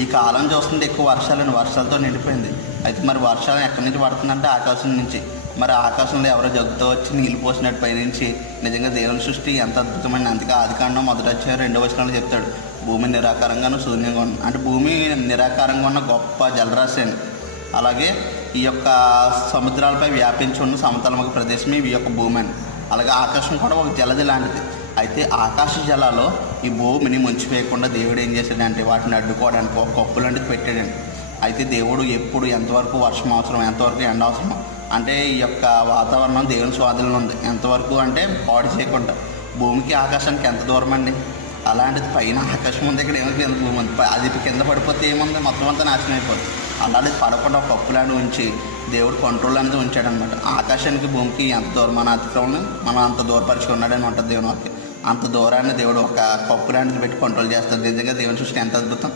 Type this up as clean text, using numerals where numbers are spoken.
ఈ కాలం చూస్తుంటే ఎక్కువ వర్షాలతో నిండిపోయింది. అయితే మరి వర్షాలు ఎక్కడి నుంచి పడుతుందంటే ఆకాశం నుంచి. మరి ఆకాశంలో ఎవరో జగ్గుతో వచ్చి నీళ్ళు పోసినట్టు పైనుంచి నిజంగా దేవుని సృష్టి ఎంత అద్భుతమైన. అందుకే ఆదికాండం మొదటి అధ్యాయం 2వ వచనంలో చెప్తాడు, భూమి నిరాకారంగాను శూన్యంగా ఉంది. అంటే భూమి నిరాకారంగా ఉన్న గొప్ప జలరాశి అని. అలాగే ఈ యొక్క సముద్రాలపై వ్యాపించి ఉన్న సమతలముఖ ప్రదేశమే ఈ యొక్క భూమి అని. అలాగే ఆకాశం కూడా ఒక జలది లాంటిది. అయితే ఆకాశ జలాల్లో ఈ భూమిని ముంచివేయకుండా దేవుడు ఏం చేశాడంటే వాటిని అడ్డుకోవడానికి ఒక కప్పు లాంటిది పెట్టాడండి. అయితే దేవుడు ఎప్పుడు ఎంతవరకు వర్షం అవసరం, ఎంతవరకు ఎండ అవసరం, అంటే ఈ యొక్క వాతావరణం దేవుని స్వాధీనంలో ఉంది. ఎంతవరకు అంటే పాడు చేయకుండా. భూమికి ఆకాశానికి ఎంత దూరం అండి? అలాంటిది పైన ఆకాశం ఉంది, ఇక్కడ ఏమో కింద భూమి ఉంది. అది కింద పడిపోతే ఏముంది, మొత్తం అంతా నాశనం అయిపోతుంది. అలాంటిది పడకుండా ఒక కప్పులాంటి ఉంచి దేవుడు కంట్రోల్ అనేది ఉంచాడనమాట. ఆకాశానికి భూమికి ఎంత దూరం మన అతిక్రమం మనం అంత దూరపరిచి ఉన్నాడని ఉంటుంది దేవుని వాక్యం. అంత దూరాన్ని దేవుడు ఒక కప్పు లాంటిది పెట్టి కంట్రోల్ చేస్తాడు. నిజంగా దేవుని సృష్టి ఎంత అద్భుతం.